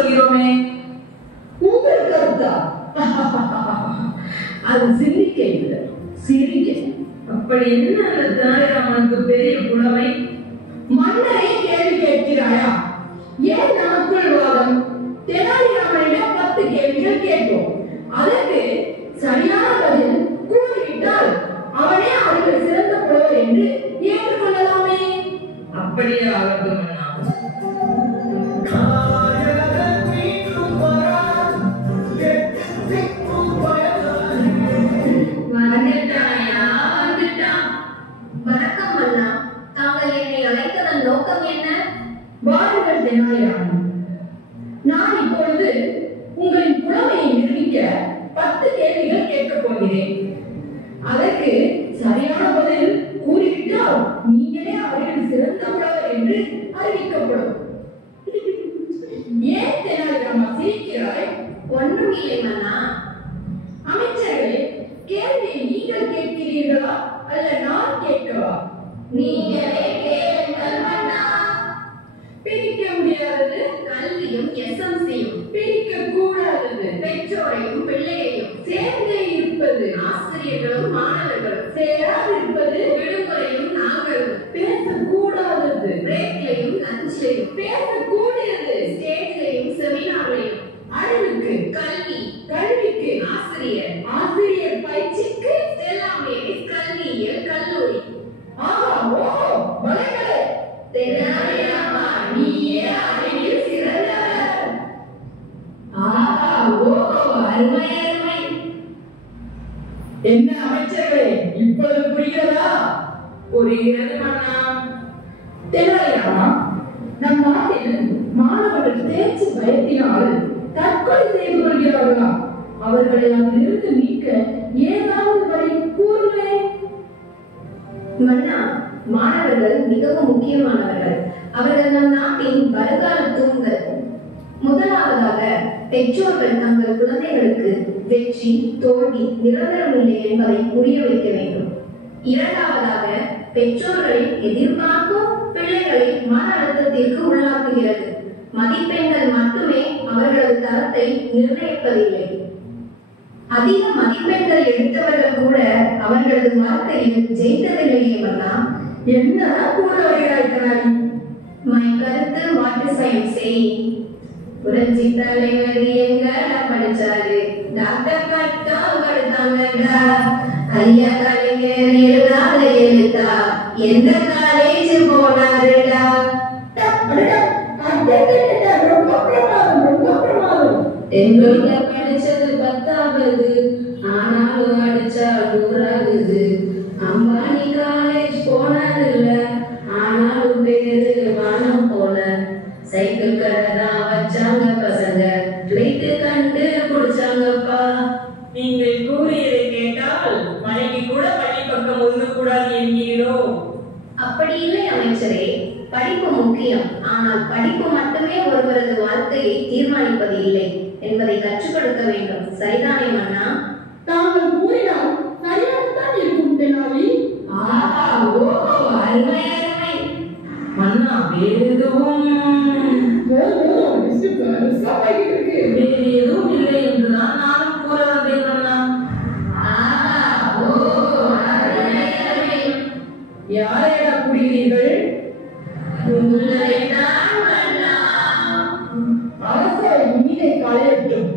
சொல்கிறோமே. உங்கள் கருத்தா? அது சிந்திக்க இல்லை, சிரிக்க. அப்படி என்ன அந்த தெனாலிராமனுக்கு பெரிய புலமை? மன்னரை கேள்வி கேட்கிறாயா? ஏன் நமக்குள் வாதம்? தெனாலிராமனிடம் 10 கேள்விகள் கேட்போம். அதற்கு சரியான பதில் கூறிவிட்டால் அவனே அவர்கள் சிறந்த புலவர் என்று ஏற்றுக்கொள்ளலாமே. அப்படியே ஆகட்டும் அண்ணா. வணக்கம் அண்ணா. தாங்கள் என்னை அழைத்ததன் நோக்கம் என்ன? வாருங்கள் தெனாலிராமன், நான் இப்பொழுது உங்களின் புலமையை நிரூபிக்க 10 கேள்விகள் கேட்கப் போகிறேன். அதற்கு சரியான பதில் கூறிவிட்டால் நீங்களே அவர்கள் சிறந்த புலவர் என்று அறிவிக்கப்படும். ஏன் தெனாலிராமா சிரிக்கிறாய்? ஒன்றும் இல்லை மன்னா. அமைச்சர்களே, கேள்வியை நீங்கள் கேட்கிறீர்களா அல்ல நான் கேட்கவா? நீங்களே கேளுங்கள் மன்னா. பிரிக்க முடியாதது கல்வியும் எஸ்எம்சியும், பிரிக்க கூடாதது பெற்றோரையும் பிள்ளையையும், சேர்ந்தே இருப்பது ஆசிரியர்களும் மாணவர்களும், சேராதிருப்பது விடுமுறையும் நாங்களும், பேசக்கூடாதது பிரேக்லையும் லஞ்ச்லையும், பேசக்கூடியது ஸ்டேஜ்லையும் செமினார்லையும், அறிவுக்கு கல்வி, கல்விக்கு ஆசிரியர், ஆசிரியர் பயிற்சிக்கு எல்லாமே கல்வியியல் கல்லூரி. ஓ மலைகளே, தெனாலிராமா, நீயே அறிவில் சிறந்தவர். ஓ அருமை. அருமை. என்ன அமைச்சர்களே, இப்பொழுது புரிகிறதா? புரிகிறது மன்னா. தெனாலிராமா, நம் நாட்டில் மாணவர்கள் தேர்ச்சி பயத்தினால் தற்கொலை செய்து கொள்கிறார்களா? அவர்களை அதிலிருந்து மீட்க ஏதாவது வழி கூறுவேன். மன்னா, மாணவர்கள் மிகவும் முக்கியமானவர்கள். அவர்கள் நம் நாட்டின் வருங்கால தூண்கள். முதலாவதாக, பெற்றோர்கள் தங்கள் குழந்தைகளுக்கு வெற்றி தோல்வி நிரந்தரம் இல்லை என்பதை புரிய வைக்க வேண்டும். இரண்டாவதாக, பெற்றோர்களின் எதிர்பார்ப்பும் பிள்ளைகளை மன அழுத்தத்திற்கு உள்ளாக்குகிறது. மதிப்பெண்கள் மட்டுமே அவர்களது தரத்தை நிர்ணயிப்பதில்லை. அதிக மதிப்பெண்கள் எடுத்தவர்கள் கூட அவர்களது வாழ்க்கையில் ஜெயித்ததில்லையே மன்னா. என்ன கூற வருகிறாய் தெனாலி? மை கருத்து what is I am saying. புரட்சி தலைவர் எங்க படிச்சாரு, டாக்டர் பட்டம் படுத்தாங்கடா. ஐயா கலைஞர் எழுதாத எழுத்தா எந்த காலேஜ் போனாருடா. ரொம்ப பிரமாதம், ரொம்ப பிரமாதம். எங்க படிச்சது 10வது, ஆனாலும் அடிச்சா 100ஆகுது. அம்பானி காலேஜ் போனதில்ல, ஆனாலும் பேரு வானம் போல. சைக்கிள் கடை தான் வச்சாங்க பசங்க, பிளைட் கண்டு குடிச்சாங்கப்பா. நீங்கள் கூறியதை கேட்டால் மனைவி கூட பள்ளி பக்கம் ஒதுங்கக்கூடாது என்கிறீரோ? அப்படி இல்லை அமைச்சரே. படிப்பு முக்கியம், ஆனால் படிப்பு மட்டுமே ஒருவரது வாழ்க்கையை தீர்மானிப்பது இல்லை என்பதை கற்றுக் கொடுக்க வேண்டும். சரிதானே மன்னா? தாங்கள் கூறினால் சரியாகத்தான் இருக்கும் தெனாலி. அருமை அருமை. மன்னா, வேறு எதுவும் இல்லை என்றுதான் நானும் கூற வந்தேன் மன்னா. யாரையா கூறுகிறீர்கள்? அரச இனிதை களையட்டும்.